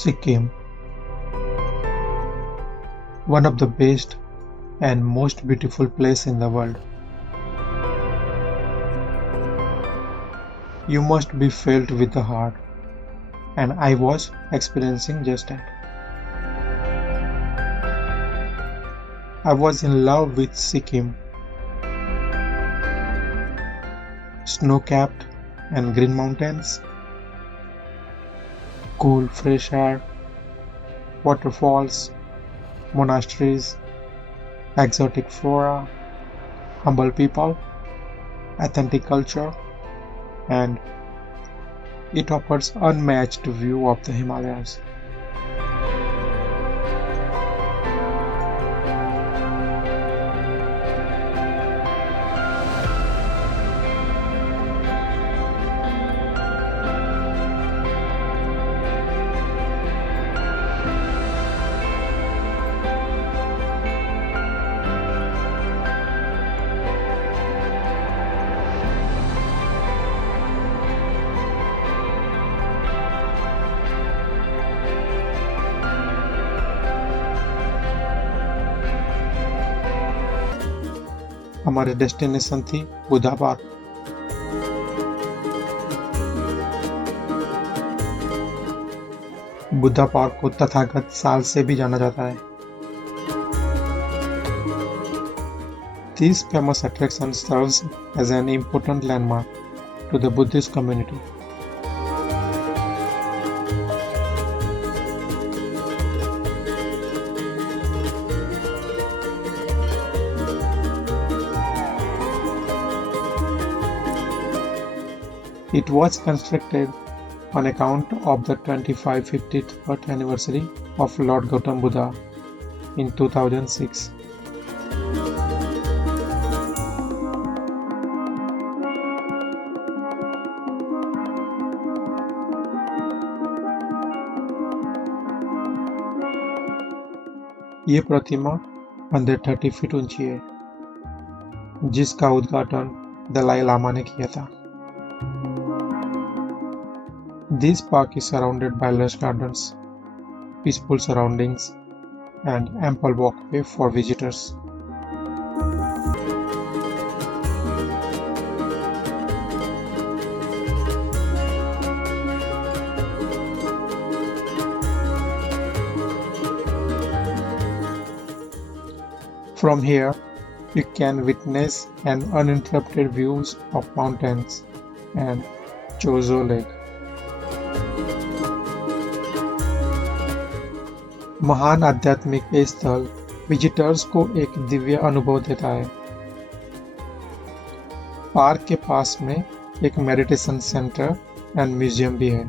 Sikkim, one of the best and most beautiful places in the world. You must be filled with the heart, and I was experiencing just that. I was in love with Sikkim, snow-capped and green mountains, cool fresh air, waterfalls, monasteries, exotic flora, humble people, authentic culture, and it offers unmatched view of the Himalayas. हमारी destination थी Buddha park. Buddha park को तथागत साल से भी जाना जाता है। This famous attraction serves as an important landmark to the Buddhist community. It was constructed on account of the 2550th birth anniversary of Lord Gautama Buddha in 2006. ये प्रतिमा 130 फीट ऊंची है, जिसका उद्घाटन दलाई लामा ने किया था। This park is surrounded by lush gardens, peaceful surroundings, and ample walkway for visitors. From here, you can witness an uninterrupted views of mountains and Chozo Lake. महान आध्यात्मिक ये स्थल विजिटर्स को एक दिव्य अनुभव देता है। पार्क के पास में एक मेडिटेशन सेंटर एंड म्यूजियम भी है।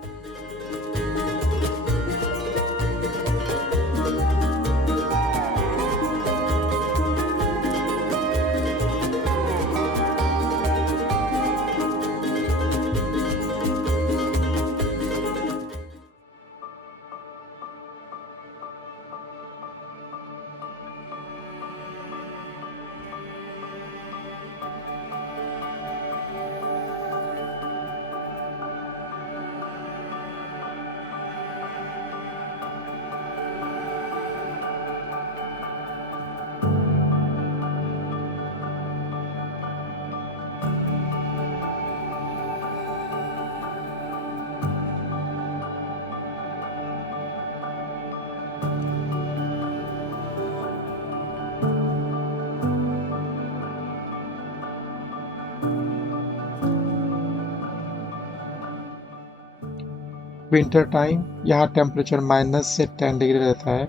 विंटर टाइम यहाँ टेम्परेचर माइनस से 10 डिग्री रहता है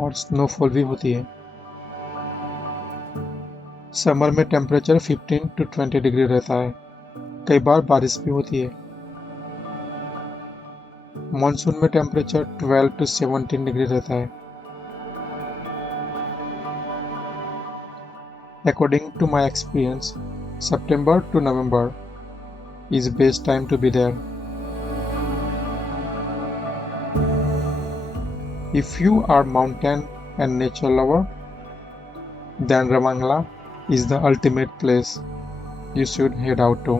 और स्नोफॉल भी होती है। समर में टेम्परेचर 15 to 20 डिग्री रहता है, कई बार बारिश भी होती है। मॉनसून में टेम्परेचर 12 to 17 डिग्री रहता है। According to my experience, September to November is best time to be there. If you are mountain and nature lover, then Ravangla is the ultimate place you should head out to.